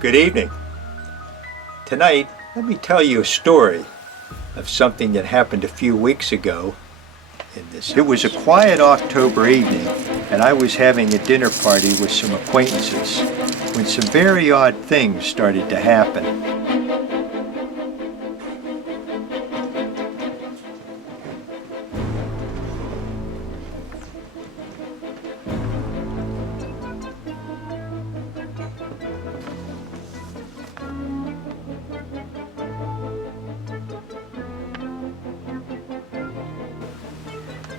Good evening. Tonight, let me tell you a story of something that happened a few weeks ago in this. It was a quiet October evening, and I was having a dinner party with some acquaintances when some very odd things started to happen.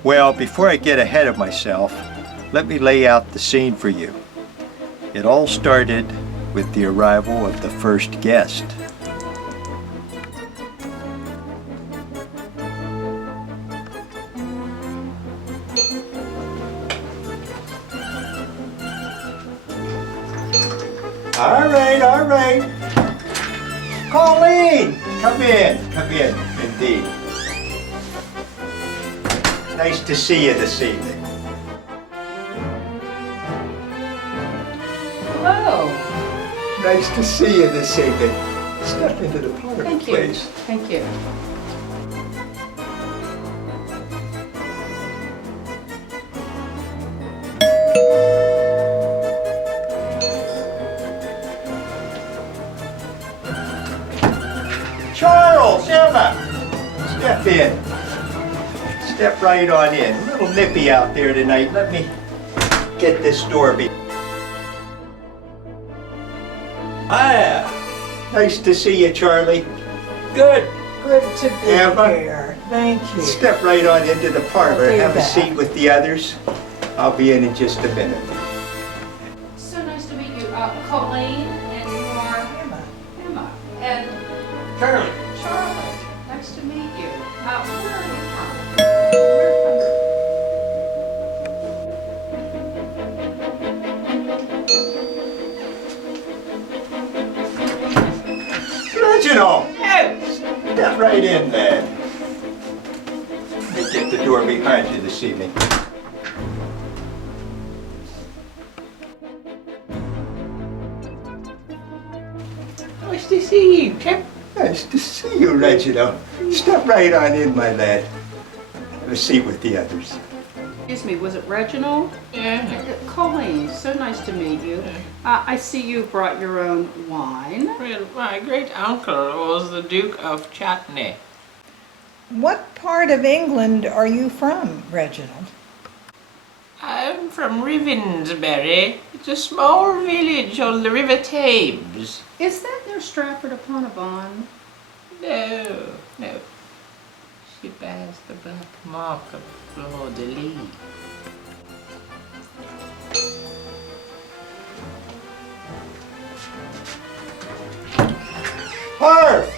Well, before I get ahead of myself, let me lay out the scene for you. It all started with the arrival of the first guest. All right. Colleen, come in, indeed. Nice to see you this evening. Hello. Nice to see you this evening. Step into the parlor, Thank you. please. Thank you. Charles, Emma, step in. Step right on in. A little nippy out there tonight. Let me get this door beat. Hiya. Nice to see you, Charlie. Good to be Emma. here. Thank you. Step right on into the parlor. I'll do Have a that. seat with the others. I'll be in just a minute. So nice to meet you. Colleen, and you are Emma. And Charlie. Charlotte. Nice to meet you. Where are you from? Reginald! Step right in, man. Let me get the door behind you this evening. Nice to see you, Chip. Nice to see you, Reginald. Step right on in, my lad. Have a seat with the others. Excuse me, was it Reginald? Yeah. Colleen, so nice to meet you. I see you brought your own wine. Well, my great uncle was the Duke of Chutney. What part of England are you from, Reginald? I'm from Ravensbury. It's a small village on the River Thames. Is that near Stratford upon Avon? No. She bears the black mark of Fleur de Lis. Harv!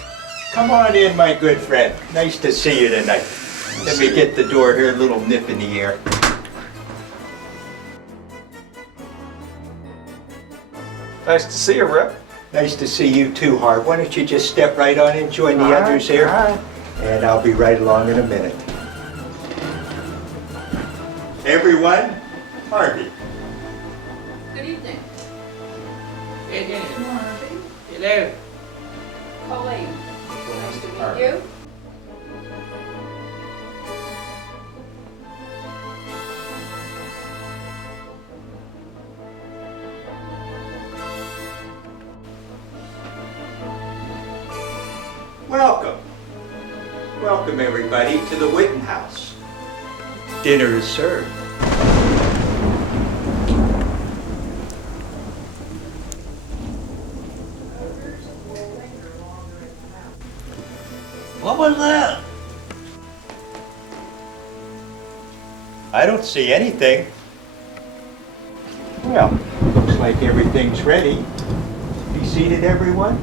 Come on in, my good friend. Nice to see you tonight. Let me get the door here, a little nip in the air. Nice to see you, Rep. Nice to see you too, Harv. Why don't you just step right on in, join the others here, and I'll be right along in a minute. Everyone, Harvey. Good evening. Hello. Colleen, nice to meet you. Welcome everybody to the Witten House. Dinner is served. What was that? I don't see anything. Well, looks like everything's ready. Be seated, everyone.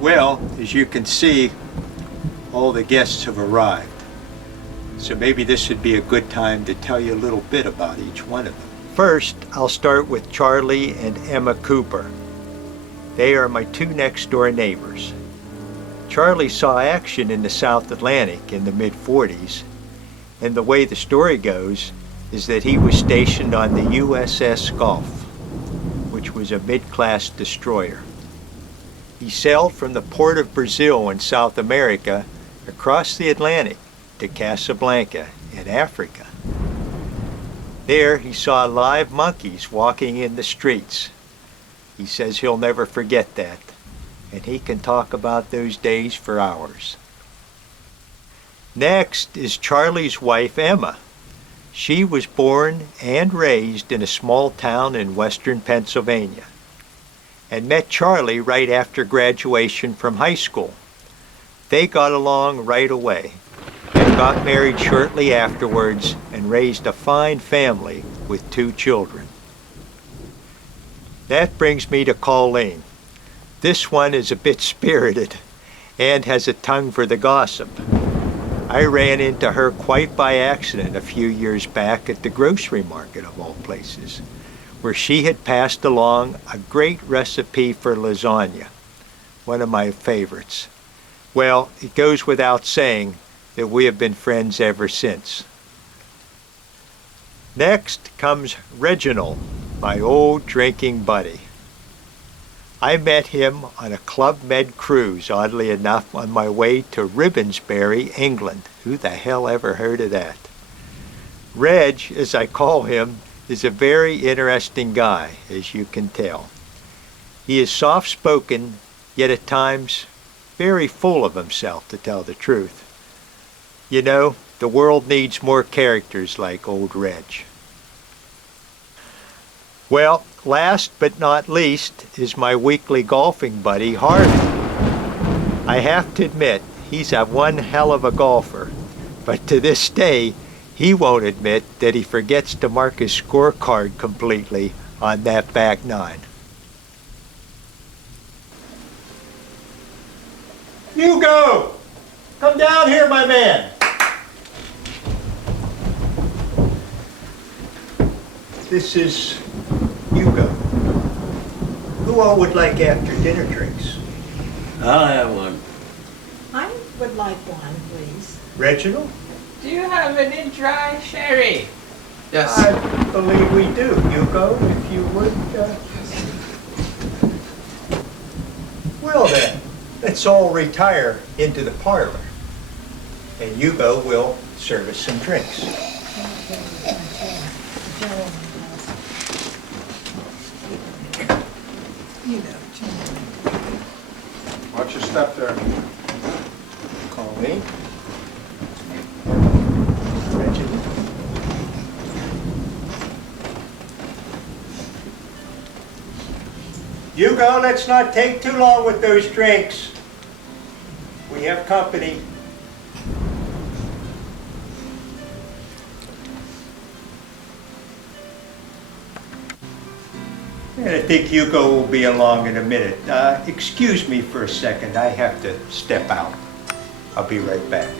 Well, as you can see, all the guests have arrived. So maybe this would be a good time to tell you a little bit about each one of them. First, I'll start with Charlie and Emma Cooper. They are my two next door neighbors. Charlie saw action in the South Atlantic in the mid-40s, and the way the story goes is that he was stationed on the USS Gulf, which was a mid-class destroyer. He sailed from the port of Brazil in South America across the Atlantic to Casablanca in Africa. There he saw live monkeys walking in the streets. He says he'll never forget that, and he can talk about those days for hours. Next is Charlie's wife, Emma. She was born and raised in a small town in western Pennsylvania and met Charlie right after graduation from high school. They got along right away and got married shortly afterwards and raised a fine family with 2 children. That brings me to Colleen. This one is a bit spirited and has a tongue for the gossip. I ran into her quite by accident a few years back at the grocery market of all places, where she had passed along a great recipe for lasagna, one of my favorites. Well, it goes without saying that we have been friends ever since. Next comes Reginald, my old drinking buddy. I met him on a Club Med cruise, oddly enough, on my way to Ribbonsbury, England. Who the hell ever heard of that? Reg, as I call him, is a very interesting guy, as you can tell. He is soft-spoken, yet at times very full of himself, to tell the truth. You know, the world needs more characters like old Reg. Well, last but not least is my weekly golfing buddy, Harvey. I have to admit, he's a one hell of a golfer, but to this day, he won't admit that he forgets to mark his scorecard completely on that back 9. Hugo! Come down here, my man! This is Hugo. Who all would like after dinner drinks? I'll have one. I would like one, please. Reginald? Do you have any dry sherry? Yes. I believe we do. Hugo, if you would. Well then, let's all retire into the parlor. And Hugo will serve us some drinks. Watch your step there. Call me. Reginald. Hugo, let's not take too long with those drinks. We have company. And I think Hugo will be along in a minute. Excuse me for a second. I have to step out. I'll be right back.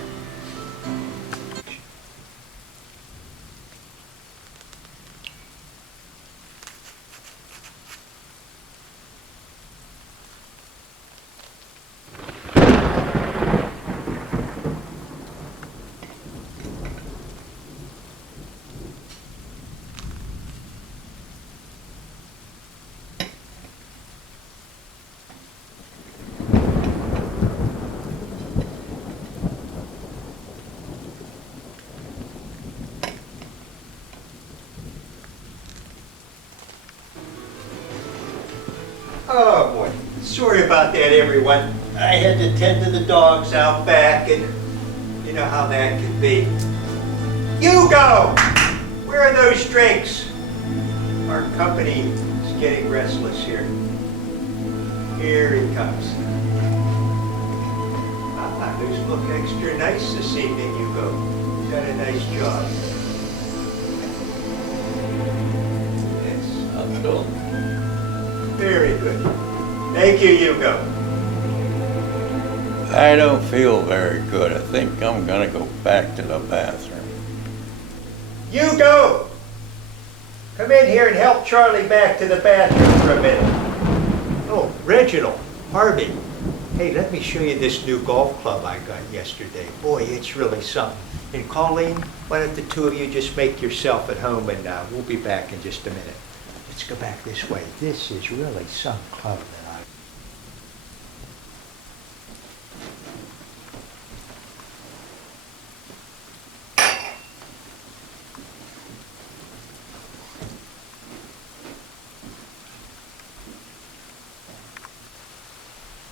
Oh boy, sorry about that everyone. I had to tend to the dogs out back and you know how that can be. Hugo! Where are those drinks? Our company is getting restless here. Here he comes. Those look extra nice this evening, Hugo. You done a nice job. Yes. I'm cool. Very good. Thank you, Hugo. I don't feel very good. I think I'm gonna go back to the bathroom. Hugo! Come in here and help Charlie back to the bathroom for a minute. Oh, Reginald, Harvey, Hey, let me show you this new golf club I got yesterday. Boy, it's really something. And Colleen, why don't the two of you just make yourself at home, and we'll be back in just a minute. Let's go back this way. This is really some club that I...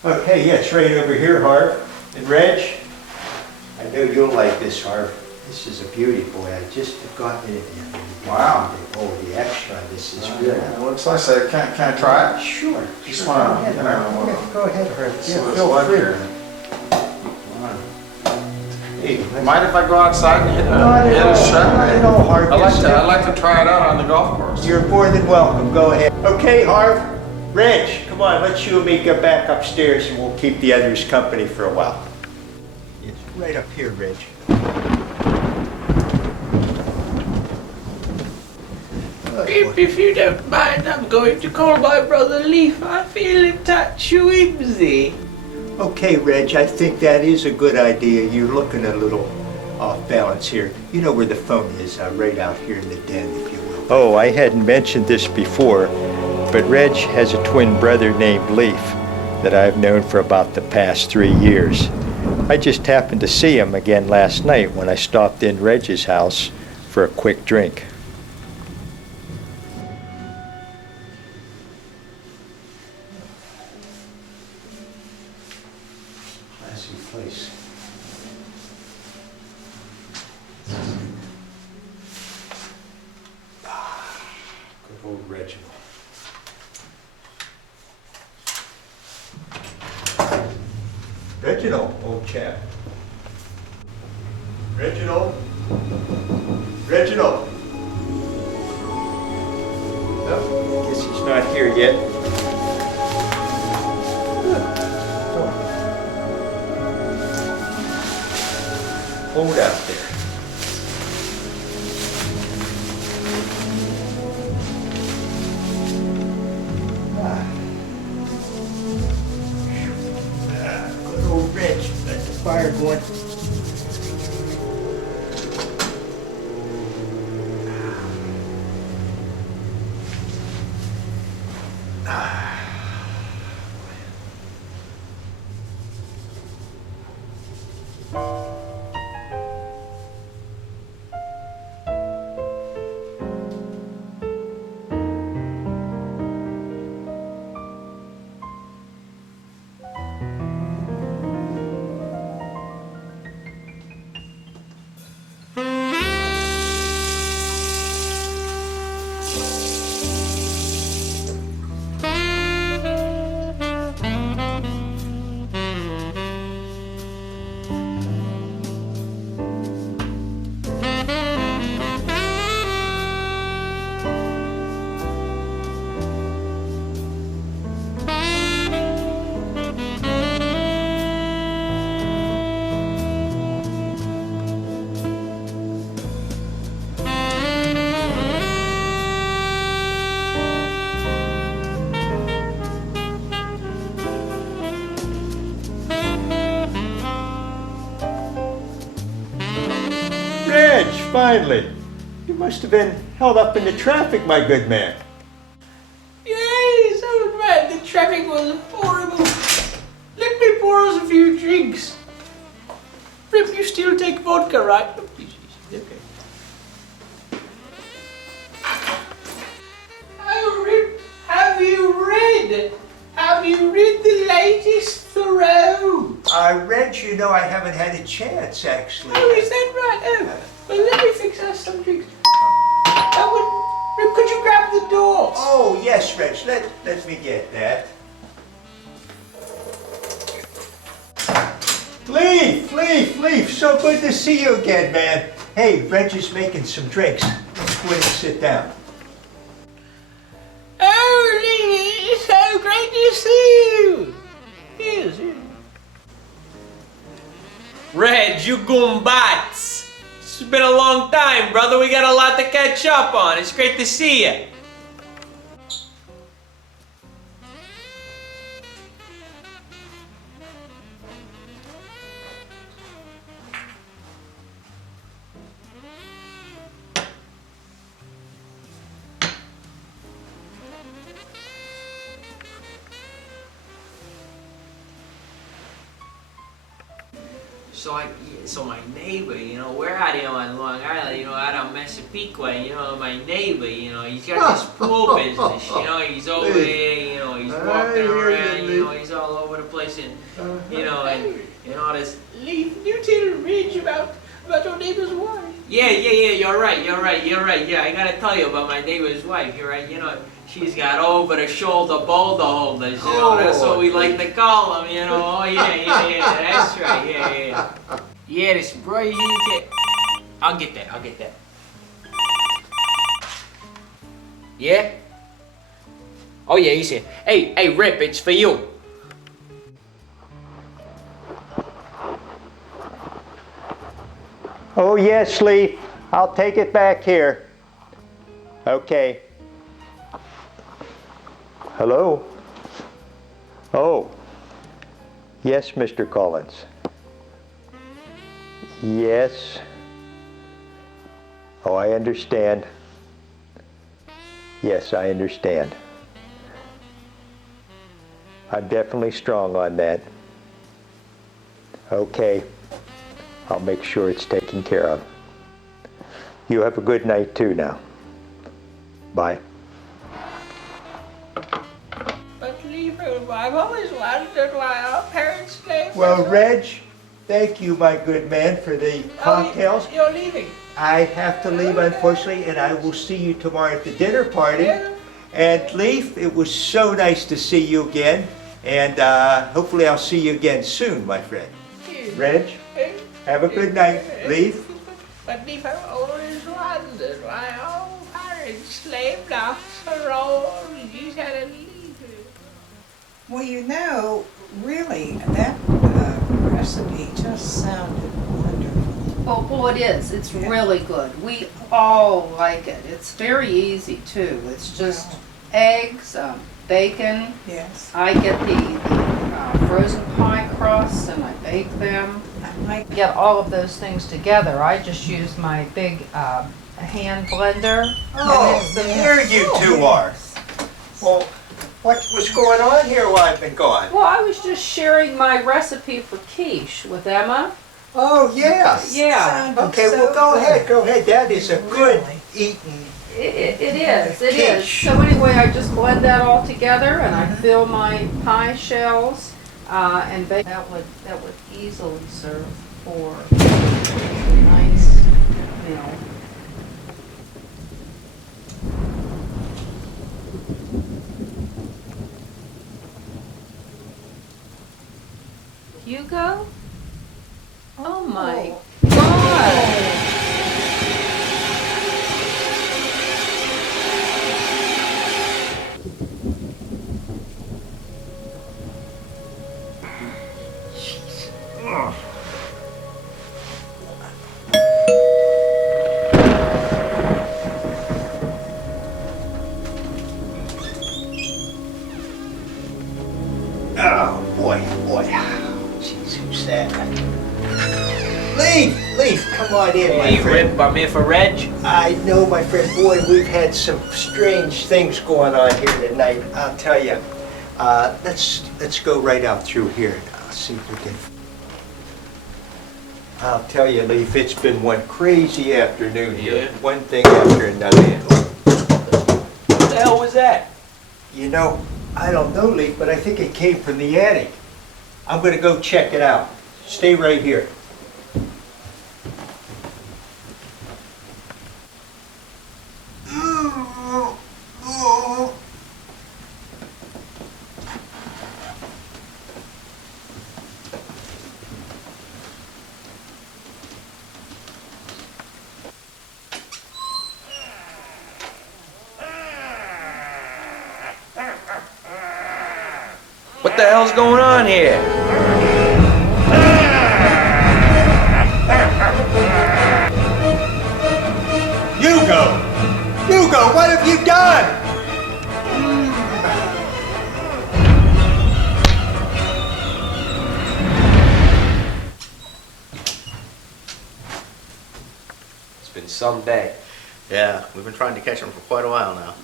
Okay, yeah, it's right over here, Harv. And Reg, I know you'll like this, Harv. This is a beauty, boy. I just have gotten it in. Wow. Oh, the extra, this is really... It looks nice. Can I try it? Sure. Just sure. wanna, Go ahead, you know, Harv. wanna- Go ahead, Harv. See Yeah, what it's feel like free. here. Hey, let's- Mind if I go outside and hit Not a at all. shot? Not at all, Harv. I'd like to try it out on the golf course. You're more than welcome. Go ahead. Okay, Harv. Reg, come on. Let's you and me go back upstairs, and we'll keep the others company for a while. It's right up here, Reg. If you don't mind, I'm going to call my brother Leaf. I feel a touch whimsy. Okay, Reg, I think that is a good idea. You're looking a little off balance here. You know where the phone is, right out here in the den, if you will. Oh, I hadn't mentioned this before, but Reg has a twin brother named Leaf that I've known for about the past 3 years. I just happened to see him again last night when I stopped in Reg's house for a quick drink. Classy place. Good old Reginald. Reginald, old chap. Reginald. Reginald. Oh, guess he's not here yet. Hold out there. Good old Reg. Let the fire going. Reg, finally. You must have been held up in the traffic, my good man. Yes, old man, the traffic was horrible. Let me pour us a few drinks. Rip, you still take vodka, right? Oh, okay. Oh, Rip, have you read? Have you read the latest Thoreau? Reg, you know I haven't had a chance, actually. Oh, is that right? Oh, well, let me fix us some drinks. Rip, could you grab the door? Oh, yes, Reg. Let me get that. Leaf, so good to see you again, man. Hey, Reg is making some drinks. Let's go in and sit down. Oh, Lee, it's so great to see you. Yes. Reg, you goombats. It's been a long time, brother. We got a lot to catch up on. It's great to see you. So my neighbor, we're out here on Long Island, out on Massapequa, my neighbor, he's got this pool business, he's over there, he's walking around, he's all over the place, and and all this. Leaf, you tell Ridge about your neighbor's wife. Yeah, you're right, yeah, I gotta tell you about my neighbor's wife, you're right, she's got over-the-shoulder boulder holders, that's what we like to call them, oh yeah, that's right, yeah. Yeah, the spray you get. I'll get that. Yeah? Oh yeah, he said, hey, Rip, it's for you. Oh, yes, Leaf. I'll take it back here. Okay. Hello? Oh. Yes, Mr. Collins. Yes. Oh, I understand. Yes, I understand. I'm definitely strong on that. Okay. I'll make sure it's taken care of. You have a good night too now. Bye. But Leaf, I've always wondered why our parents named Well, us. Reg, thank you, my good man, for the cocktails. You're leaving. I have to leave, unfortunately, and I will see you tomorrow at the dinner party. Yeah. And Leaf, it was so nice to see you again, and hopefully I'll see you again soon, my friend. Reg, have a good night. Leaf. But Leaf, I've always wondered why our parents named us Rollies had a leaf. Well, really, that recipe just sounded wonderful. Oh, well, it is. It's really good. We all like it. It's very easy, too. It's just eggs, bacon. Yes. I get the frozen pie crusts and I bake them. I Get all of those things together. I just use my big hand blender. Oh, and it's the there you two are. Well, what's going on here while I've been gone? Well, I was just sharing my recipe for quiche with Emma. Oh, yeah. Yeah, Okay, well, go ahead. That is a good eating. it is. It is. Quiche. So anyway, I just blend that all together and I fill my pie shells and bake. That would easily serve for a nice meal. Hugo? Oh my God! Oh, boy. Jeez, who's that? Leaf, come on in, my Hey, friend. Rip, I'm here for Reg. I know, my friend. Boy, we've had some strange things going on here tonight. I'll tell you. Let's go right out through here. I'll see if we can. I'll tell you, Leaf, it's been one crazy afternoon here. Yeah. One thing after another. What the hell was that? You know, I don't know, Leaf, but I think it came from the attic. I'm gonna go check it out. Stay right here. What the hell's going on here? Hugo, what have you done? It's been some day. Yeah, we've been trying to catch him for quite a while now.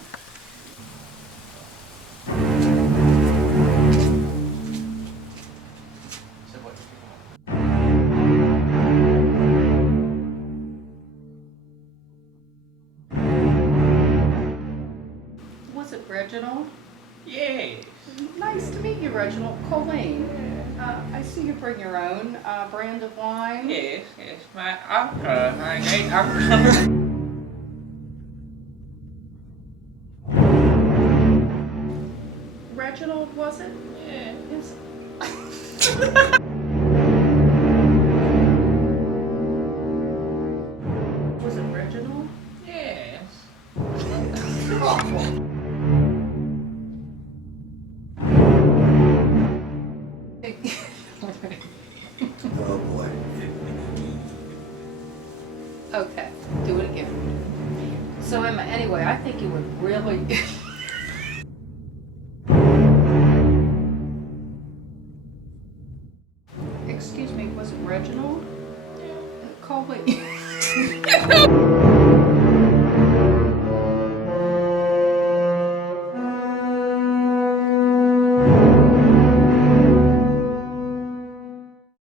Reginald? Yes. Nice to meet you, Reginald. Colleen, I see you bring your own brand of wine. Yes, my uncle, my great uncle. Reginald, was it? Yeah. Yes. Was it Reginald? Yes. Oh, boy. Okay, do it again. So Emma, anyway, I think you would really. Excuse me, was it Reginald? Colleen.